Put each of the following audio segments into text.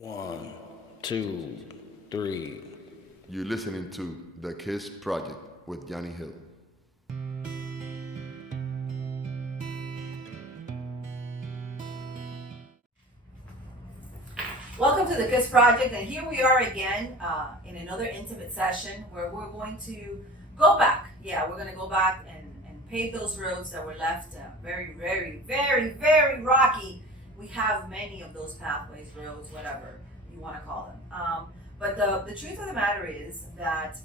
One, two, three. You're listening to The Kiss Project with Johnny Hill. Welcome to the Kiss Project, and here we are again in another intimate session where we're going to go back. Yeah, we're going to go back and pave those roads that were left very, very, very, very rocky. We have many of those pathways, roads, whatever you want to call them. But the truth of the matter is that,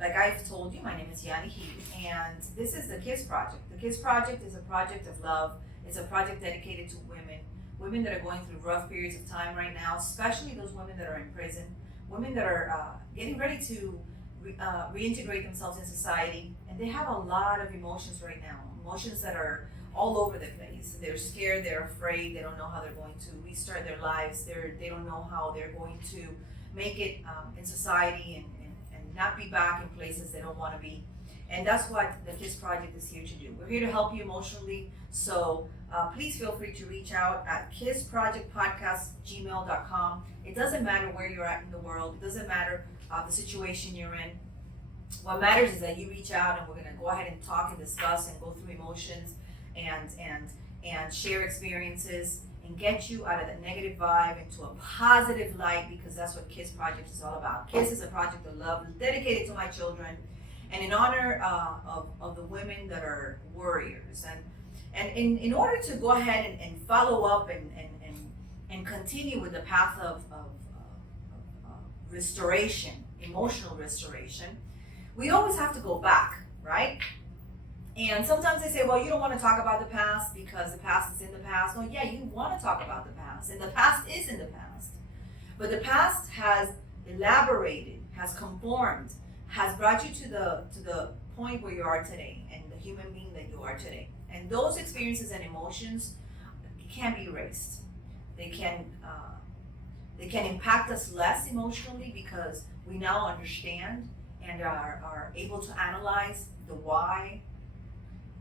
like I've told you, my name is Yani Heath, and this is the Kiss Project. The Kiss Project is a project of love. It's a project dedicated to women that are going through rough periods of time right now, especially those women that are in prison, women that are getting ready to reintegrate themselves in society, and they have a lot of emotions right now, emotions that are all over the place. They're scared, they're afraid, they don't know how they're going to restart their lives, they don't know how they're going to make it in society and not be back in places they don't want to be. And that's what the KISS Project is here to do. We're here to help you emotionally, so please feel free to reach out at kissprojectpodcast@gmail.com. It doesn't matter where you're at in the world. It doesn't matter the situation you're in. What matters is that you reach out, and we're going to go ahead and talk and discuss and go through emotions and share experiences and get you out of that negative vibe into a positive light, because that's what KISS Project is all about. KISS is a project of love dedicated to my children and in honor of the women that are warriors. And in order to go ahead and follow up and continue with the path of restoration, emotional restoration, we always have to go back, right? And sometimes they say, well, you don't want to talk about the past because the past is in the past. No, yeah, you want to talk about the past, and the past is in the past. But the past has elaborated, has conformed, has brought you to the point where you are today and the human being that you are today. And those experiences and emotions can't be erased. They can impact us less emotionally because we now understand and are able to analyze the why,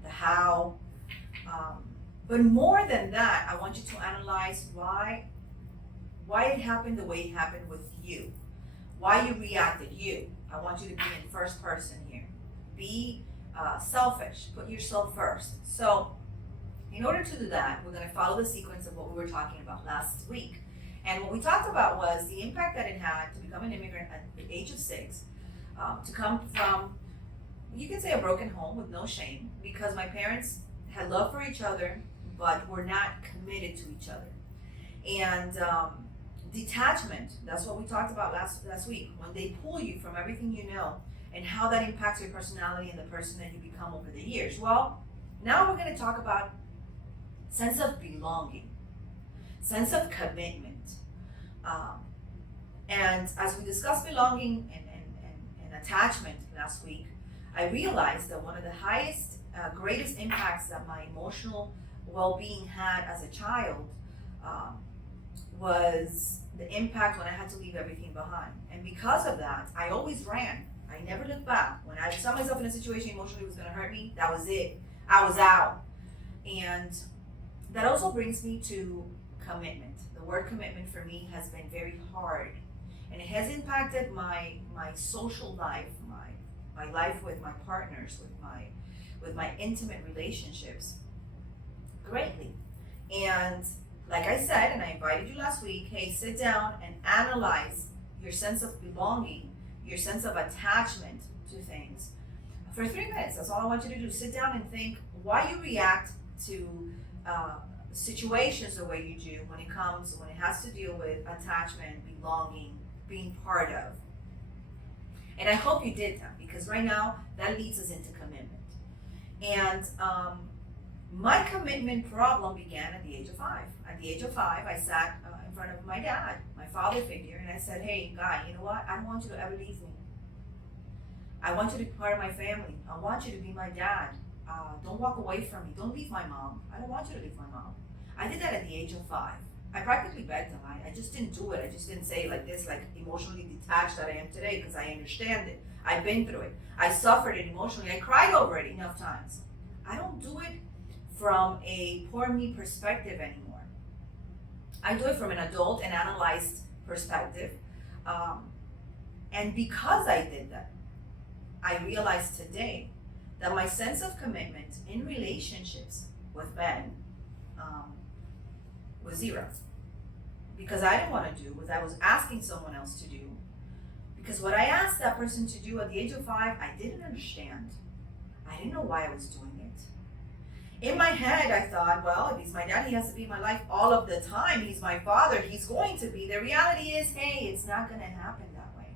the how. But more than that, I want you to analyze why it happened the way it happened with you, why you reacted. I want you to be in first person here. Be selfish. Put yourself first. So, in order to do that, we're going to follow the sequence of what we were talking about last week. And what we talked about was the impact that it had to become an immigrant at the age of 6, to come from, you can say, a broken home with no shame, because my parents had love for each other, but were not committed to each other. And detachment, that's what we talked about last week, when they pull you from everything you know and how that impacts your personality and the person that you become over the years. Well, now we're going to talk about sense of belonging, sense of commitment. And as we discussed belonging and attachment last week, I realized that one of the highest, greatest impacts that my emotional well-being had as a child was the impact when I had to leave everything behind. And because of that, I always ran. I never looked back. When I saw myself in a situation emotionally was going to hurt me, that was it. I was out. And that also brings me to commitment. The word commitment for me has been very hard. And it has impacted my social life, my life with my partners, with my intimate relationships greatly. And like I said, and I invited you last week, hey, sit down and analyze your sense of belonging, your sense of attachment to things for 3 minutes. That's all I want you to do. Sit down and think why you react to situations the way you do when it has to deal with attachment, belonging, being part of. And I hope you did that, because right now that leads us into commitment. And my commitment problem began at the age of 5. At the age of 5, I sat in front of my dad, my father figure, and I said, hey, Guy, you know what? I don't want you to ever leave me. I want you to be part of my family. I want you to be my dad. Don't walk away from me. Don't leave my mom. I don't want you to leave my mom. I did that at the age of 5. I practically begged him. I just didn't do it. I just didn't say it like this, like emotionally detached that I am today, because I understand it. I've been through it. I suffered it emotionally. I cried over it enough times. I don't do it from a poor me perspective anymore. I do it from an adult and analyzed perspective. And because I did that, I realized today that my sense of commitment in relationships with men was zero. Because I didn't want to do what I was asking someone else to do. Because what I asked that person to do at the age of 5, I didn't understand. I didn't know why I was doing it. In my head, I thought, well, if he's my dad, he has to be in my life all of the time. He's my father. He's going to be. The reality is, hey, it's not going to happen that way.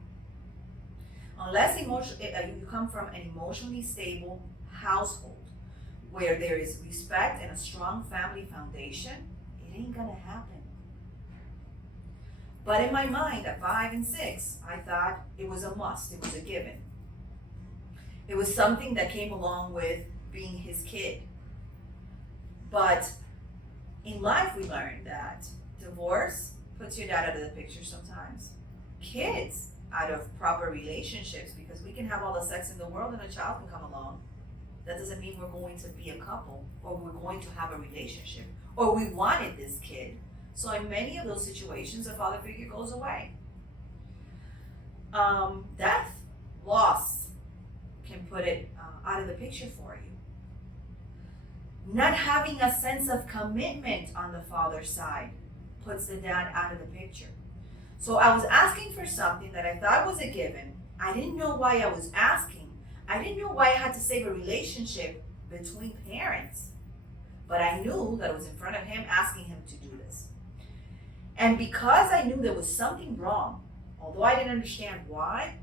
Unless you come from an emotionally stable household where there is respect and a strong family foundation, it ain't going to happen. But in my mind, at 5 and 6, I thought it was a must. It was a given. It was something that came along with being his kid. But in life, we learned that divorce puts your dad out of the picture sometimes. Kids out of proper relationships, because we can have all the sex in the world and a child can come along. That doesn't mean we're going to be a couple, or we're going to have a relationship, or we wanted this kid. So in many of those situations, the father figure goes away. Death, loss can put it out of the picture for you. Not having a sense of commitment on the father's side puts the dad out of the picture. So I was asking for something that I thought was a given. I didn't know why I was asking. I didn't know why I had to save a relationship between parents. But I knew that I was in front of him asking him to do this. And because I knew there was something wrong, although I didn't understand why,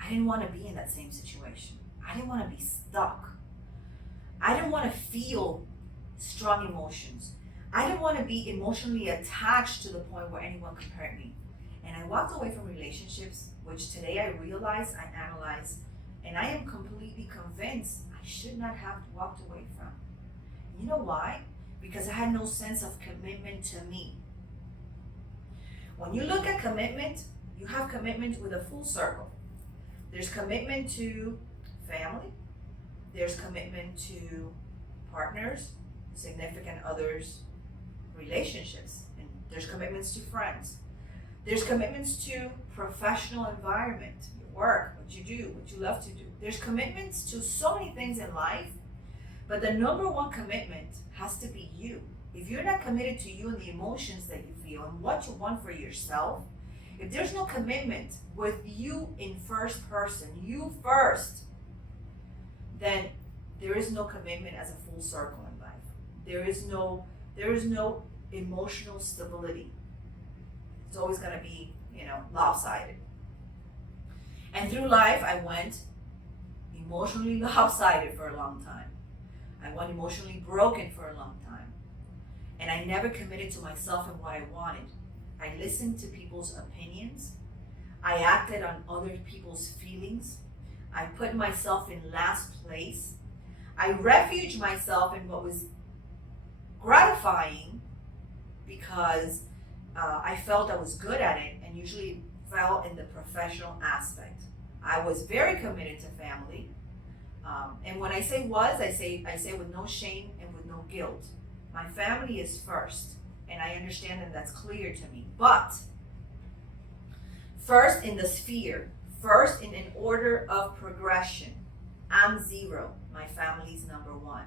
I didn't want to be in that same situation. I didn't want to be stuck. I didn't want to feel strong emotions. I didn't want to be emotionally attached to the point where anyone could hurt me. And I walked away from relationships, which today I realize, I analyze, and I am completely convinced I should not have walked away from. You know why? Because I had no sense of commitment to me. When you look at commitment, you have commitment with a full circle. There's commitment to family. There's commitment to partners, significant others, relationships. And there's commitments to friends. There's commitments to professional environment, your work, what you do, what you love to do. There's commitments to so many things in life, but the number one commitment has to be you. If you're not committed to you and the emotions that you feel and what you want for yourself, if there's no commitment with you in first person, you first, then there is no commitment as a full circle in life. There is no emotional stability. It's always going to be, lopsided. And through life, I went emotionally lopsided for a long time. I went emotionally broken for a long time. And I never committed to myself and what I wanted. I listened to people's opinions. I acted on other people's feelings. I put myself in last place. I refugied myself in what was gratifying because I felt I was good at it, and usually fell in the professional aspect. I was very committed to family. And when I say was, I say with no shame and with no guilt. My family is first, and I understand that that's clear to me. But first in the sphere, first in an order of progression, I'm 0. My family's number 1.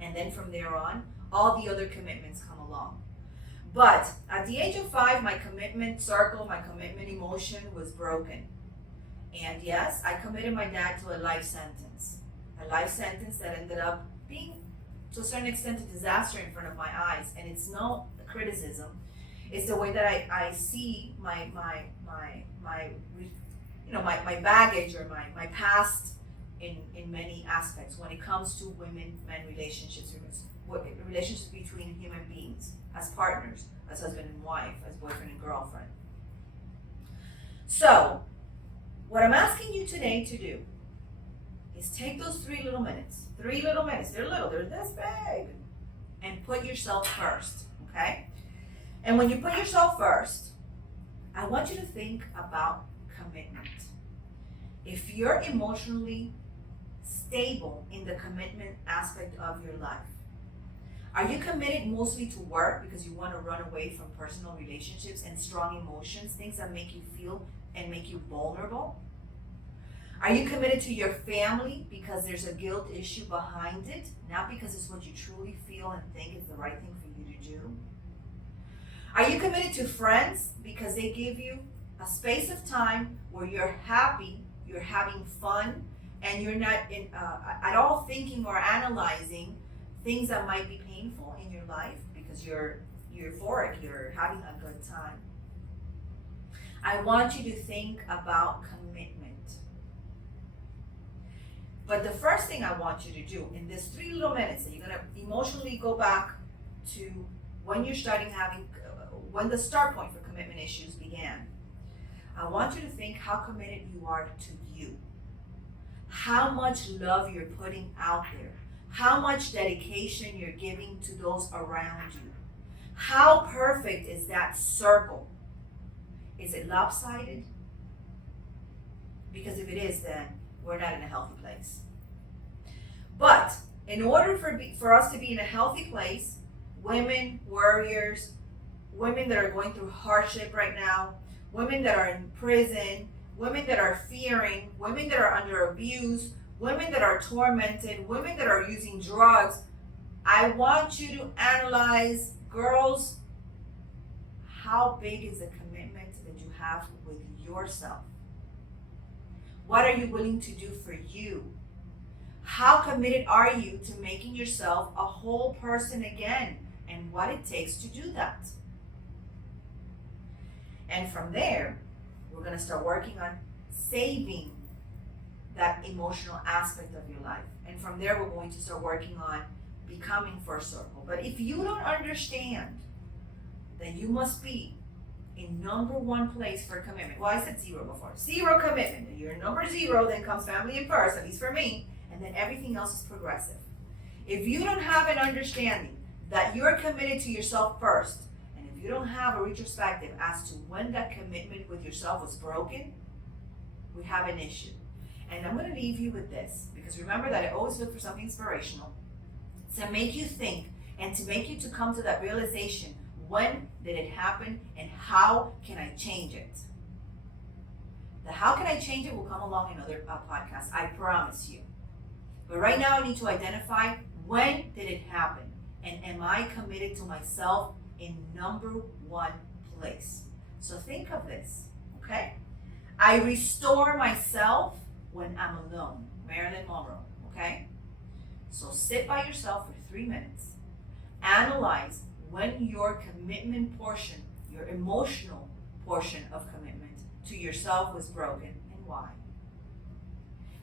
And then from there on, all the other commitments come along. But at the age of 5, my commitment circle, my commitment emotion was broken. And yes, I committed my dad to a life sentence. A life sentence that ended up being, to a certain extent, a disaster in front of my eyes. And it's no criticism. It's the way that I see my baggage or my past in many aspects when it comes to women-men relationships between human beings, as partners, as husband and wife, as boyfriend and girlfriend. So, what I'm asking you today to do is take those 3 little minutes, they're little, they're this big, and put yourself first, okay? And when you put yourself first, I want you to think about commitment. If you're emotionally stable in the commitment aspect of your life, Are you committed mostly to work because you want to run away from personal relationships and strong emotions, things that make you feel and make you vulnerable? Are you committed to your family because there's a guilt issue behind it, not because it's what you truly feel and think is the right thing for you to do? Are you committed to friends because they give you a space of time where you're happy, you're having fun, and you're not at all thinking or analyzing things that might be painful in your life because you're euphoric, you're having a good time? I want you to think about commitment. But the first thing I want you to do in this 3 little minutes that you're going to emotionally go back to when you're starting having, when the start point for commitment issues began, I want you to think how committed you are to you. How much love you're putting out there. How much dedication you're giving to those around you. How perfect is that circle? Is it lopsided? Because if it is, then we're not in a healthy place. But in order for us to be in a healthy place, women, warriors, women that are going through hardship right now, women that are in prison, women that are fearing, women that are under abuse, women that are tormented, women that are using drugs, I want you to analyze, girls, how big is the commitment that you have with yourself? What are you willing to do for you? How committed are you to making yourself a whole person again, and what it takes to do that? And from there, we're going to start working on saving that emotional aspect of your life. And from there, we're going to start working on becoming first circle. But if you don't understand that you must be in number 1 place for commitment. Well, I said 0 before. 0 commitment. If you're number 0, then comes family in first, at least for me, and then everything else is progressive. If you don't have an understanding that you're committed to yourself first, and if you don't have a retrospective as to when that commitment with yourself was broken, we have an issue. And I'm going to leave you with this, because remember that I always look for something inspirational to make you think and to make you to come to that realization. When did it happen, and how can I change it? The how can I change it will come along in other podcasts, I promise you. But right now I need to identify when did it happen, and am I committed to myself in number 1 place? So think of this, okay? I restore myself when I'm alone. Marilyn Monroe, okay? So sit by yourself for 3 minutes. Analyze when your commitment portion, your emotional portion of commitment to yourself was broken, and why.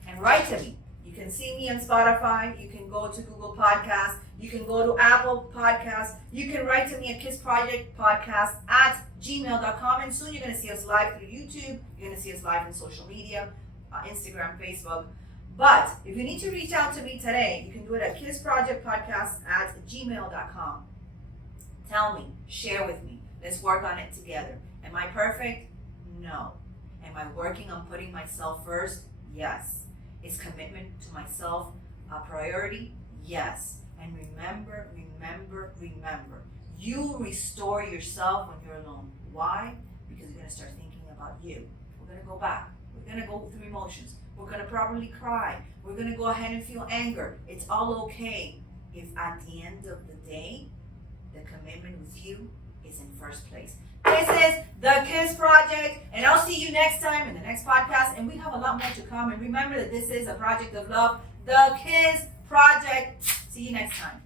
And write to me. You can see me on Spotify. You can go to Google Podcasts. You can go to Apple Podcasts. You can write to me at kissprojectpodcast@gmail.com. And soon you're going to see us live through YouTube. You're going to see us live on social media, Instagram, Facebook. But if you need to reach out to me today, you can do it at kissprojectpodcast@gmail.com. Tell me, share with me. Let's work on it together. Am I perfect? No. Am I working on putting myself first? Yes. Is commitment to myself a priority? Yes. And remember, you restore yourself when you're alone. Why? Because you're going to start thinking about you. We're going to go back. We're going to go through emotions. We're going to probably cry. We're going to go ahead and feel anger. It's all okay if at the end of the day, the commitment with you is in first place. This is The Kiss Project, and I'll see you next time in the next podcast, and we have a lot more to come. And remember that this is a project of love, The Kiss Project. See you next time.